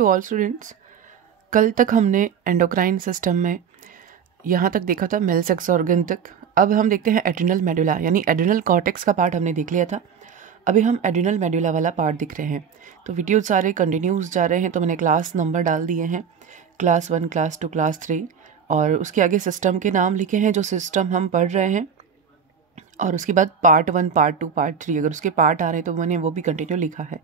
To all students. कल तक हमने एंडोक्राइन सिस्टम में यहाँ तक देखा था, मेल सेक्स ऑर्गन तक। अब हम देखते हैं एड्रिनल मेडुला, यानी एड्रिनल कॉर्टेक्स का पार्ट हमने देख लिया था। अभी हम एड्रिनल मेडुला वाला पार्ट दिख रहे हैं। तो वीडियो सारे कंटिन्यूस जा रहे हैं, तो मैंने क्लास नंबर डाल दिए हैं, क्लास 1, क्लास 2, क्लास 3, और उसके आगे सिस्टम के नाम लिखे हैं जो सिस्टम हम पढ़ रहे हैं, और उसके बाद पार्ट 1, पार्ट 2, पार्ट 3 अगर उसके पार्ट आ रहे हैं तो मैंने वो भी कंटिन्यू लिखा है।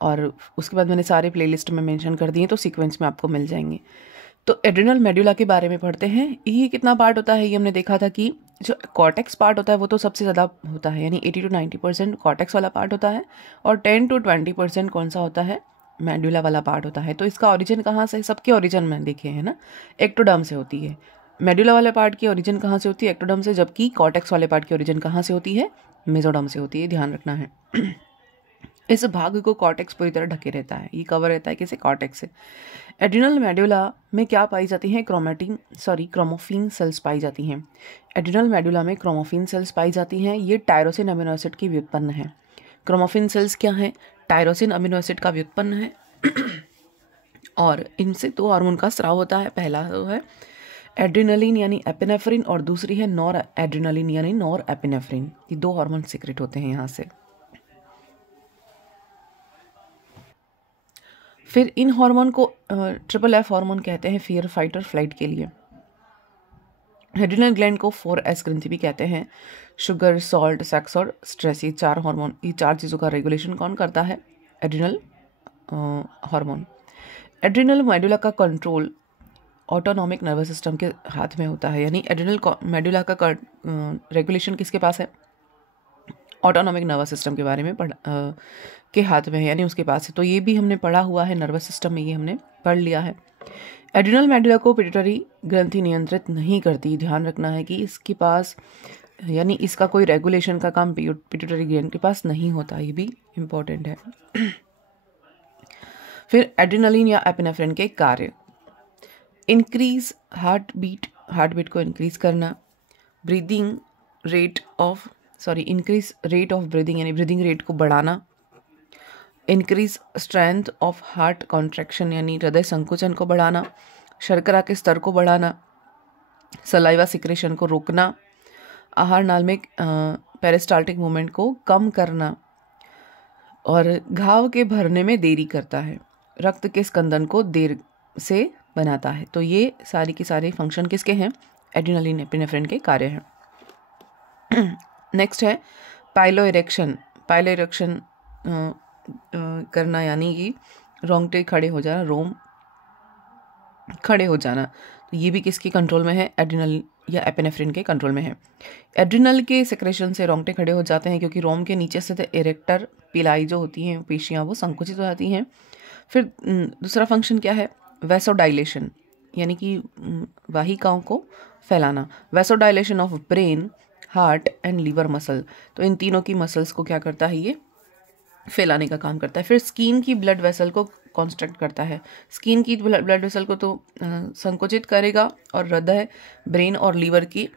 और उसके बाद मैंने सारे प्लेलिस्ट में मेंशन कर दिए, तो सीक्वेंस में आपको मिल जाएंगे। तो एड्रिनल मेडुला के बारे में पढ़ते हैं। ये कितना पार्ट होता है, ये हमने देखा था कि जो कॉर्टेक्स पार्ट होता है वो तो सबसे ज़्यादा होता है, यानी 80 to 90% कॉर्टेक्स वाला पार्ट होता है, और 10 to 20% कौन सा होता है, मेडुला वाला पार्ट होता है। तो इसका ओरिजिन कहाँ से, सबके ओरिजिन में देखे हैं ना, एक्टोडर्म से होती है। मेडुला वाले पार्ट की ओरिजिन कहाँ से होती है, एक्टोडर्म से, जबकि कॉर्टेक्स वाले पार्ट की ओरिजिन कहाँ से होती है, मेसोडर्म से होती है। ध्यान रखना है। इस भाग को कॉर्टेक्स पूरी तरह ढके रहता है, ये कवर रहता है किसे, कॉर्टेक्स से। एड्रिनल मेडुला में क्या पाई जाती हैं, क्रोमोफिन सेल्स पाई जाती हैं। एड्रिनल मेडुला में क्रोमोफिन सेल्स पाई जाती हैं। ये टायरोसिन अमीनो एसिड की व्युत्पन्न है। क्रोमोफिन सेल्स क्या है, टायरोसिन अमीनो एसिड का व्युत्पन्न है। और इनसे दो हार्मोन का स्राव होता है। पहला तो है एड्रिनलिन यानी एपिनेफ्रिन, और दूसरी है नॉर एड्रिनलिन यानी नॉर एपिनेफ्रिन। ये दो हार्मोन सीक्रेट होते हैं यहाँ से। फिर इन हार्मोन को ट्रिपल एफ हार्मोन कहते हैं, फियर, फाइट और फ्लाइट के लिए। एड्रिनल ग्लैंड को 4S ग्रंथि भी कहते हैं। शुगर, सॉल्ट, सेक्स और स्ट्रेस, ये चार हार्मोन, ये चार चीज़ों का रेगुलेशन कौन करता है, एड्रिनल हार्मोन। एड्रिनल मेडुला का कंट्रोल ऑटोनॉमिक नर्वस सिस्टम के हाथ में होता है, यानी एड्रिनल मेडुला का रेगुलेशन किसके पास है, ऑटोनॉमिक नर्वस सिस्टम के बारे में के हाथ में है, यानी उसके पास है। तो ये भी हमने पढ़ा हुआ है, नर्वस सिस्टम में ये हमने पढ़ लिया है। एड्रिनल मेडुला को पिट्यूटरी ग्रंथि नियंत्रित नहीं करती। ध्यान रखना है कि इसके पास, यानी इसका कोई रेगुलेशन का काम पिट्यूटरी ग्लैंड के पास नहीं होता, ये भी इम्पोर्टेंट है। फिर एड्रिनलिन या एपिनेफ्रिन के कार्य, इंक्रीज हार्ट बीट को इंक्रीज करना, इंक्रीज रेट ऑफ ब्रीदिंग यानी ब्रीदिंग रेट को बढ़ाना, increase strength of heart contraction यानी हृदय संकुचन को बढ़ाना, शर्करा के स्तर को बढ़ाना, सलाइवा सिक्रेशन को रोकना, आहार नाल में पेरिस्टाल्टिक मूवमेंट को कम करना, और घाव के भरने में देरी करता है, रक्त के स्कंदन को देर से बनाता है। तो ये सारी की सारी फंक्शन किसके हैं, एड्रिनलिन एपिनेफ्रिन के कार्य हैं। नेक्स्ट है पाइलो इरेक्शन करना, यानी कि रोंगटे खड़े हो जाना, रोम खड़े हो जाना। तो ये भी किसके कंट्रोल में है, एड्रिनल या एपिनेफ्रिन के कंट्रोल में है। एड्रिनल के सेक्रेशन से रोंगटे खड़े हो जाते हैं, क्योंकि रोम के नीचे से इरेक्टर पिलाई जो होती हैं पेशियाँ, वो संकुचित हो जाती हैं। फिर दूसरा फंक्शन क्या है, वैसोडाइलेशन, यानी कि वाहिकाओं को फैलाना। Vasodilation of brain, heart and liver muscle, तो इन तीनों की मसल्स को क्या करता है, ये फैलाने का काम करता है। फिर स्किन की ब्लड वेसल को कॉन्स्ट्रक्ट करता है। स्किन की ब्लड वेसल को तो संकुचित करेगा, और हृदय, ब्रेन और लीवर की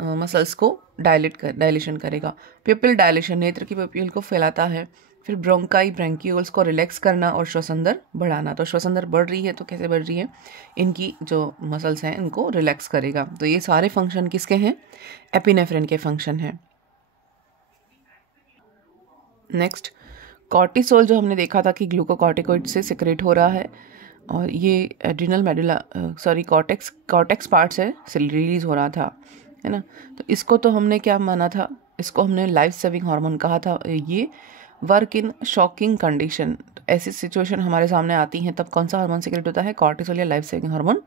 मसल्स को डायलेशन करेगा। प्यूपिल डायलेशन, नेत्र की प्यूपिल को फैलाता है। फिर ब्रोंकाई, ब्रैंक्यूल्स को रिलैक्स करना, और श्वसनदर बढ़ाना। तो श्वसनदर बढ़ रही है तो कैसे बढ़ रही है, इनकी जो मसल्स हैं इनको रिलैक्स करेगा। तो ये सारे फंक्शन किसके हैं, एपिनेफ्रिन के फंक्शन हैं। नेक्स्ट कॉर्टिसोल, जो हमने देखा था कि ग्लूकोकॉर्टिकोइड से सिक्रेट हो रहा है, और ये एड्रिनल मेडुला कॉर्टेक्स पार्ट से रिलीज हो रहा था, है ना। तो इसको तो हमने क्या माना था, इसको हमने लाइफ सेविंग हार्मोन कहा था। ये वर्क इन शॉकिंग कंडीशन, ऐसी सिचुएशन हमारे सामने आती हैं तब कौन सा हार्मोन सीक्रेट होता है, कॉर्टिसोल या लाइफ सेविंग हार्मोन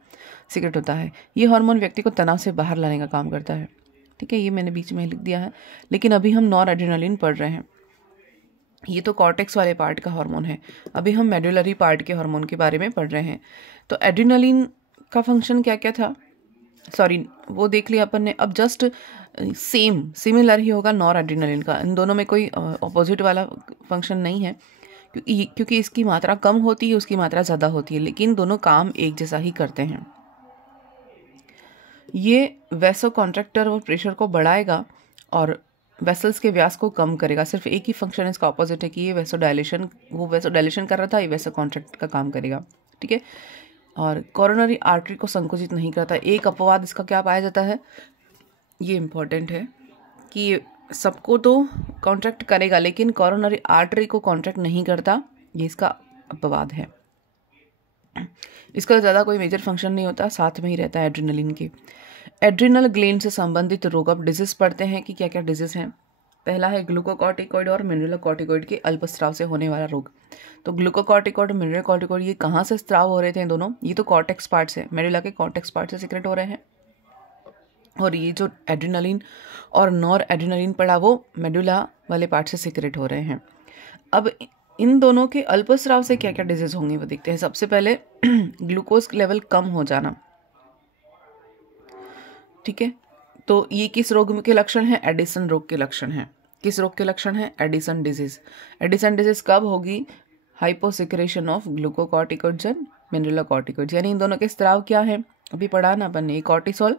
सीक्रेट होता है। ये हार्मोन व्यक्ति को तनाव से बाहर लाने का काम करता है। ठीक है, ये मैंने बीच में लिख दिया है, लेकिन अभी हम नॉर एड्रिनलिन पढ़ रहे हैं। ये तो कॉर्टेक्स वाले पार्ट का हार्मोन है, अभी हम मेडुलरी पार्ट के हार्मोन के बारे में पढ़ रहे हैं। तो एड्रिनलिन का फंक्शन क्या क्या था, वो देख लिया अपन ने। अब जस्ट सिमिलर ही होगा नॉर एड्रिनलिन का, इन दोनों में कोई ऑपोजिट वाला फंक्शन नहीं है, क्योंकि इसकी मात्रा कम होती है, उसकी मात्रा ज़्यादा होती है, लेकिन दोनों काम एक जैसा ही करते हैं। ये वैसो कॉन्ट्रैक्टर और प्रेशर को बढ़ाएगा और वेसल्स के व्यास को कम करेगा। सिर्फ एक ही फंक्शन इसका ऑपोजिट है कि ये वैसो डायलेशन कर रहा था, ये वैसो कॉन्ट्रैक्ट का काम करेगा। ठीक है। और कोरोनरी आर्टरी को संकुचित नहीं करता। एक अपवाद इसका क्या पाया जाता है, ये इम्पोर्टेंट है कि सबको तो कॉन्ट्रैक्ट करेगा लेकिन कोरोनरी आर्टरी को कॉन्ट्रैक्ट नहीं करता, ये इसका अपवाद है। इसका ज़्यादा कोई मेजर फंक्शन नहीं होता, साथ में ही रहता है एड्रिनलिन के। एड्रिनल ग्लैंड से संबंधित रोग, अब डिजीज पढ़ते हैं कि क्या क्या डिजीज हैं। पहला है ग्लूकोकॉर्टिकॉइड और मिनरलोकॉर्टिकॉइड के अल्पस्राव से होने वाला रोग। तो ग्लूकोकॉर्टिकॉइड और मिनरलोकॉर्टिकॉइड ये कहाँ से स्राव हो रहे थे दोनों, ये तो कॉर्टेक्स पार्ट से, मेडुला के कॉर्टेक्स पार्ट से सीक्रेट हो रहे हैं। और ये जो एड्रिनलिन और नॉर एड्रिनलिन पड़ा वो मेडुला वाले पार्ट से सीक्रेट हो रहे हैं। अब इन दोनों के अल्पस्राव से क्या क्या डिजीज होंगे वो देखते हैं। सबसे पहले ग्लूकोज लेवल कम हो जाना, ठीक है। तो ये किस रोग के लक्षण हैं, एडिसन रोग के लक्षण हैं। किस रोग के लक्षण हैं, एडिसन डिजीज। एडिसन डिजीज कब होगी, hyposecretion of glucocorticoids and mineralocorticoids, यानी इन दोनों के स्राव क्या है, अभी पढ़ा ना अपन ने, कॉर्टिसोल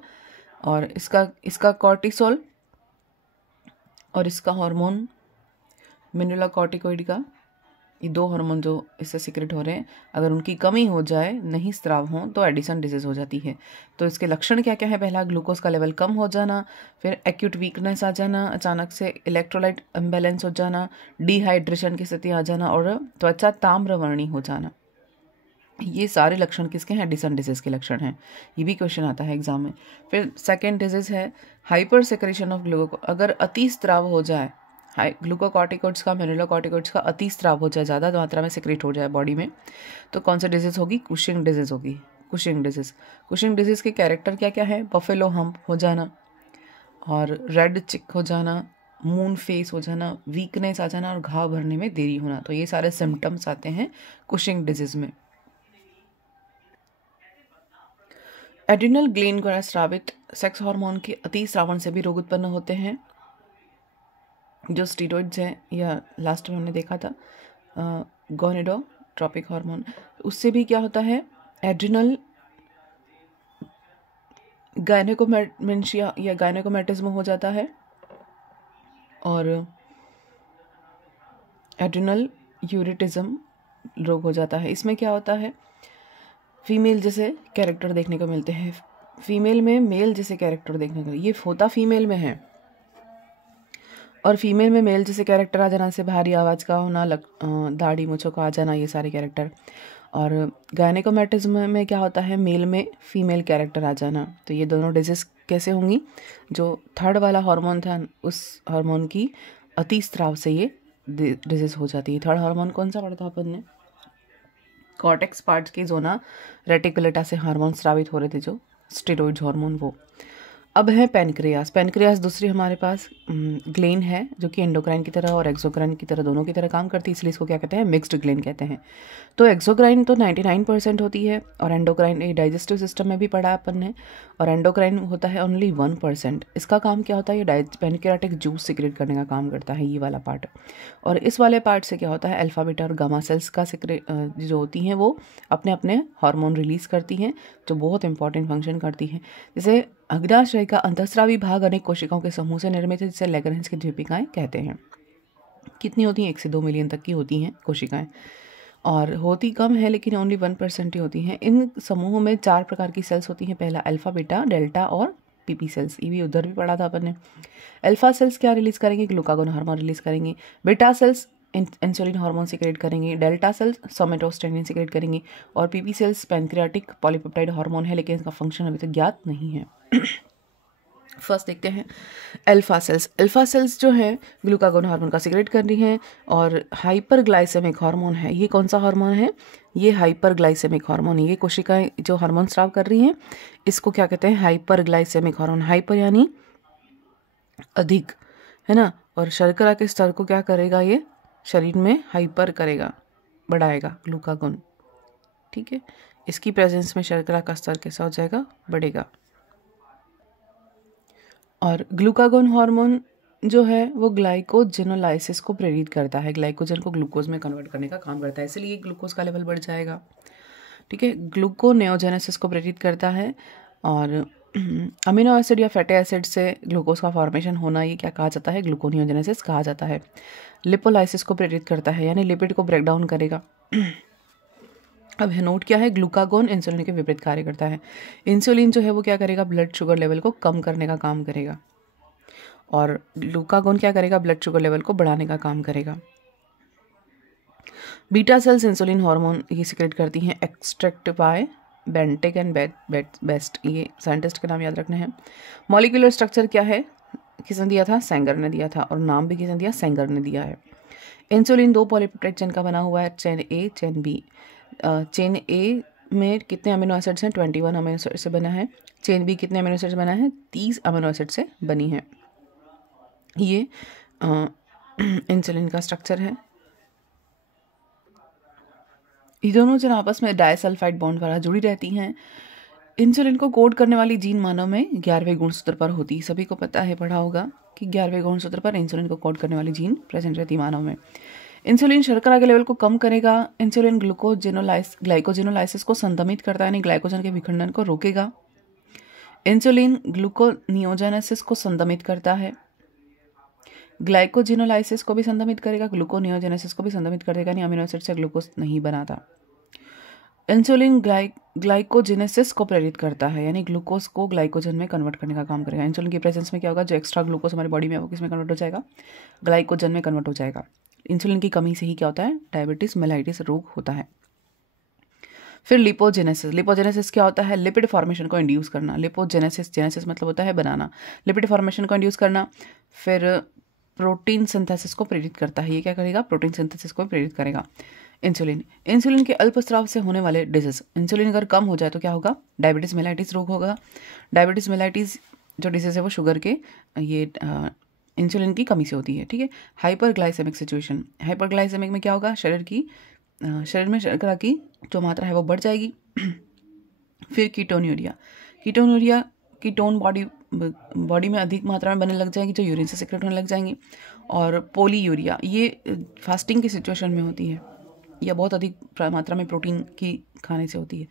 और इसका कॉर्टिसोल और इसका हार्मोन मिनरलोकॉर्टिकॉइड का, ये दो हार्मोन जो इससे सीक्रेट हो रहे हैं, अगर उनकी कमी हो जाए, नहीं स्राव हो, तो एडिसन डिजीज हो जाती है। तो इसके लक्षण क्या क्या है, पहला ग्लूकोज का लेवल कम हो जाना, फिर एक्यूट वीकनेस आ जाना, अचानक से इलेक्ट्रोलाइट इम्बैलेंस हो जाना, डिहाइड्रेशन की स्थिति आ जाना और त्वचा ताम्रवर्णी हो जाना। ये सारे लक्षण किसके हैं, एडिसन डिजीज के लक्षण हैं। ये भी क्वेश्चन आता है एग्जाम में। फिर सेकेंड डिजीज है हाइपर सेक्रेशन ऑफ ग्लूको, अगर अति स्राव हो जाए, ग्लूकोकॉर्टिकॉइड्स का मिनरलोकॉर्टिकॉइड्स का अति स्राव हो जाए, ज़्यादा मात्रा में सिक्रेट हो जाए बॉडी में, तो कौन सा डिजीज होगी, कुशिंग डिजीज होगी। कुशिंग डिजीज, कुशिंग डिजीज के कैरेक्टर क्या क्या है, बफेलो हम्प हो जाना और रेड चिक हो जाना, मून फेस हो जाना, वीकनेस आ जाना और घाव भरने में देरी होना। तो ये सारे सिम्टम्स आते हैं कुशिंग डिजीज में। एड्रिनल ग्लैंड द्वारा स्रावित सेक्स हार्मोन के अति स्रावण से भी रोग उत्पन्न होते हैं, जो स्टीरॉइड्स हैं, या लास्ट में हमने देखा था गोनेडोट्रोपिक हार्मोन, उससे भी क्या होता है, एड्रिनल गायनेकोमेंशिया या गायनेकोमेटिज्म हो जाता है और एड्रिनल यूरिटिज्म रोग हो जाता है। इसमें क्या होता है, फीमेल जैसे कैरेक्टर देखने को मिलते हैं, फीमेल में मेल जैसे कैरेक्टर देखने को, ये होता फीमेल में है, और फीमेल में मेल जैसे कैरेक्टर आ जाना से भारी आवाज़ का होना, दाढ़ी मूंछों का आ जाना, ये सारे कैरेक्टर। और गायनेकोमेटिज्म में क्या होता है, मेल में फीमेल कैरेक्टर आ जाना। तो ये दोनों डिजीज कैसे होंगी, जो थर्ड वाला हार्मोन था उस हार्मोन की अति स्राव से ये डिजीज हो जाती है। थर्ड हार्मोन कौन सा पढ़ा था अपन ने, कॉर्टेक्स पार्ट्स के जोना रेटिकुलेटा से हार्मोन स्रावित हो रहे थे, जो स्टेरॉइड हार्मोन, वो। अब है पैनक्रियास। पैनक्रियास दूसरी हमारे पास ग्लैंड है जो कि एंडोक्राइन की तरह और एक्सोक्राइन की तरह दोनों की तरह काम करती है, इसलिए इसको क्या कहते हैं, मिक्स्ड ग्लैंड कहते हैं। तो एक्सोक्राइन तो 99% होती है और एंडोक्राइन डाइजेस्टिव सिस्टम में भी पढ़ा अपन ने, और एंडोक्राइन होता है ओनली 1%। इसका काम क्या होता है, ये पैनक्रियाटिक जूस सिक्रेट करने का काम करता है, ये वाला पार्ट। और इस वाले पार्ट से क्या होता है, अल्फा बीटा और गामा सेल्स का सिक्रेट जो होती हैं वो अपने अपने हार्मोन रिलीज करती हैं, जो बहुत इंपॉर्टेंट फंक्शन करती है। जैसे अग्नाशय का अंतःस्रावी भाग अनेक कोशिकाओं के समूह से निर्मित है, जिसे लैग्रेंज की द्वीपिकाएं कहते हैं। कितनी होती हैं, 1 से 2 मिलियन तक की होती हैं कोशिकाएं, और होती कम है लेकिन ओनली 1% ही होती हैं। इन समूहों में 4 प्रकार की सेल्स होती हैं, पहला अल्फा बीटा, डेल्टा और पीपी सेल्स। ये भी उधर भी पढ़ा था अपन ने। अल्फा सेल्स क्या रिलीज करेंगे, ग्लूकागोन हार्मोन रिलीज करेंगे। Beta cells insulin hormone secrete करेंगे। डेल्टा सेल्स सोमेटोस्टेनिन सिक्रेट करेंगे और PP cells pancreatic polypeptide hormone है, लेकिन इसका फंक्शन अभी तक ज्ञात नहीं है। फर्स्ट देखते हैं अल्फा सेल्स। अल्फा सेल्स जो है ग्लूकागोन हार्मोन का सिक्रेट कर रही हैं और हाइपरग्लाइसेमिक हार्मोन है। ये कौन सा हार्मोन है, ये हाइपरग्लाइसेमिक हार्मोन है। ये कोशिकाएं जो हार्मोन स्राव कर रही हैं इसको क्या कहते हैं, हाइपरग्लाइसेमिक हार्मोन। हाइपर यानी अधिक, है ना, और शर्करा के स्तर को क्या करेगा, ये शरीर में हाइपर करेगा, बढ़ाएगा ग्लूकागोन, ठीक है। इसकी प्रेजेंस में शर्करा का स्तर कैसा हो जाएगा, बढ़ेगा। और ग्लूकागोन हार्मोन जो है वो ग्लाइकोजेनोलाइसिस को प्रेरित करता है, ग्लाइकोजन को ग्लूकोज में कन्वर्ट करने का काम करता है, इसलिए ग्लूकोज का लेवल बढ़ जाएगा, ठीक है। ग्लूकोनेओजेनेसिस को प्रेरित करता है और अमीनो एसिड या फैटी एसिड से ग्लूकोज का फॉर्मेशन होना, ये क्या कहा जाता है, ग्लूकोनियोजेनेसिस कहा जाता है। लिपोलाइसिस को प्रेरित करता है, यानी लिपिड को ब्रेक डाउन करेगा। अब नोट क्या है, ग्लूकागोन इंसुलिन के विपरीत कार्य करता है। इंसुलिन जो है वो क्या करेगा, ब्लड शुगर लेवल को कम करने का काम करेगा, और ग्लूकागोन क्या करेगा, ब्लड शुगर लेवल को बढ़ाने का काम करेगा। बीटा सेल्स इंसुलिन हार्मोन ये सिक्रेट करती हैं, एक्सट्रैक्ट बाय बेंटेक एंड बेस्ट, ये साइंटिस्ट के नाम याद रखने हैं। मॉलिक्यूलर स्ट्रक्चर क्या है, किसने दिया था, सेंगर ने दिया था, और नाम भी किसने दिया, सेंगर ने दिया है। इंसुलिन 2 पॉलीपेप्टाइड चेन का बना हुआ है, chain A chain B. Chain A में कितने अमीनो एसिड्स हैं, 21 अमीनो एसिड से बना है। चेन बी कितने अमीनो एसिड्स बना है, 30 अमीनो एसिड से बनी है। ये इंसुलिन का स्ट्रक्चर है। ये दोनों जन आपस में डाइसल्फाइड बॉन्ड द्वारा जुड़ी रहती हैं। इंसुलिन को कोड करने वाली जीन मानव में 11वें गुणसूत्र पर होती है। सभी को पता है, पढ़ा होगा कि 11वें गुणसूत्र पर इंसुलिन को कोड करने वाली जीन प्रेजेंट रहती है मानव में। इंसुलिन शर्करा के लेवल को कम करेगा। इंसुलिन ग्लाइकोजेनोलाइसिस को संदमित करता है, यानी ग्लाइकोजन के विखंडन को रोकेगा। इंसुलिन ग्लूकोनियोजेनेसिस को संदमित करता है, ग्लाइकोजिनोलाइसिस को भी संदमित करेगा, ग्लूकोनियोजेनेसिस को भी संदमित कर देगा, यानी अमीनो एसिड से ग्लूकोज नहीं बनाता। इंसुलिन ग्लाइकोजेनेसिस को प्रेरित करता है, यानी ग्लूकोज को ग्लाइकोजन में कन्वर्ट करने का काम करेगा। इंसुलिन की प्रेजेंस में क्या होगा, जो एक्स्ट्रा ग्लूकोज हमारी बॉडी में है वो किस में कन्वर्ट हो जाएगा, ग्लाइकोजन में कन्वर्ट हो जाएगा। इंसुलिन की कमी से ही क्या होता है, डायबिटीज मेलाइटिस रोग होता है। फिर लिपोजेनेसिस क्या होता है, लिपिड फॉर्मेशन को इंड्यूस करना। जेनेसिस मतलब होता है बनाना, लिपिड फॉर्मेशन को इंड्यूस करना। फिर प्रोटीन सिंथेसिस को प्रेरित करता है, ये क्या करेगा, प्रोटीन सिंथेसिस को प्रेरित करेगा। इंसुलिन के अल्प स्राव से होने वाले डिजीज, इंसुलिन अगर कम हो जाए तो क्या होगा, डायबिटीज मेलाइटिस रोग होगा। डायबिटीज मेलाइटिस जो डिजीज है वो शुगर के ये इंसुलिन की कमी से होती है, ठीक है। हाइपरग्लाइसेमिक सिचुएशन, हाइपरग्लाइसेमिक में क्या होगा, शरीर में शर्करा की जो मात्रा है वो बढ़ जाएगी। फिर कीटोन बॉडी में अधिक मात्रा में बनने लग जाएंगी, जो यूरिन से सिक्रेट होने लग जाएंगी। और पोलीयूरिया, ये फास्टिंग की सिचुएशन में होती है या बहुत अधिक मात्रा में प्रोटीन की खाने से होती है।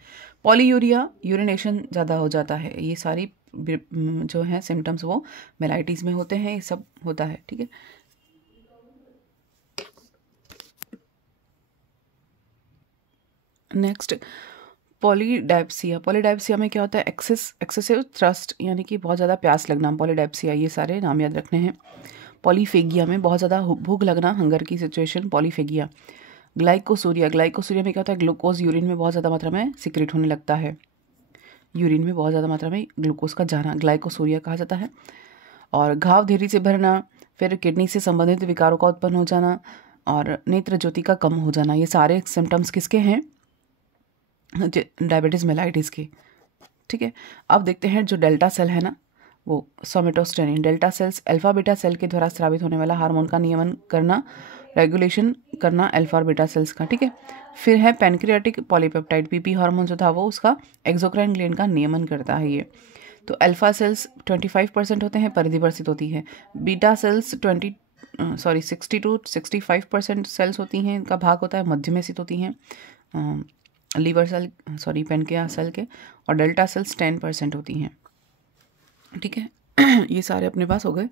पॉलीयूरिया, यूरिनेशन ज़्यादा हो जाता है। ये सारी जो है सिम्टम्स वो मेलाइटिस में होते हैं, ये सब होता है, ठीक है। नेक्स्ट पॉलीडाइप्सिया में क्या होता है, एक्सेसिव थ्रस्ट, यानी कि बहुत ज़्यादा प्यास लगना। पॉलीडाइप्सिया, ये सारे नाम याद रखने हैं। पॉलीफेगिया में बहुत ज़्यादा भूख लगना, हंगर की सिचुएशन, पॉलीफेगिया। ग्लाइकोसूरिया में क्या होता है, ग्लूकोज यूरिन में बहुत ज़्यादा मात्रा में सिक्रेट होने लगता है, यूरिन में बहुत ज़्यादा मात्रा में ग्लूकोज का जाना ग्लाइकोसूरिया कहा जाता है। और घाव धीरे से भरना, फिर किडनी से संबंधित विकारों का उत्पन्न हो जाना, और नेत्र ज्योति का कम हो जाना, ये सारे सिम्टम्स किसके हैं, डायबिटीज़ मेलाइटिस की, ठीक है। अब देखते हैं जो डेल्टा सेल है ना, वो somatostatin. Delta cells alpha beta cell के द्वारा स्रावित होने वाला हार्मोन का नियमन करना, रेगुलेशन करना अल्फा और बीटा सेल्स का, ठीक है। फिर है पैनक्रियाटिक पॉलीपेप्टाइड, पीपी हार्मोन जो था वो उसका एक्सोक्राइन ग्लैंड का नियमन करता है ये। तो अल्फा सेल्स 25% होते हैं, परिधिवर्षित होती है। बीटा सेल्स 60 to 65% सेल्स होती हैं, इनका भाग होता है, मध्य में स्थित होती हैं, लीवर सेल पैनक्रियास सेल के। और डेल्टा सेल्स 10% होती हैं, ठीक है। ये सारे अपने पास हो गए।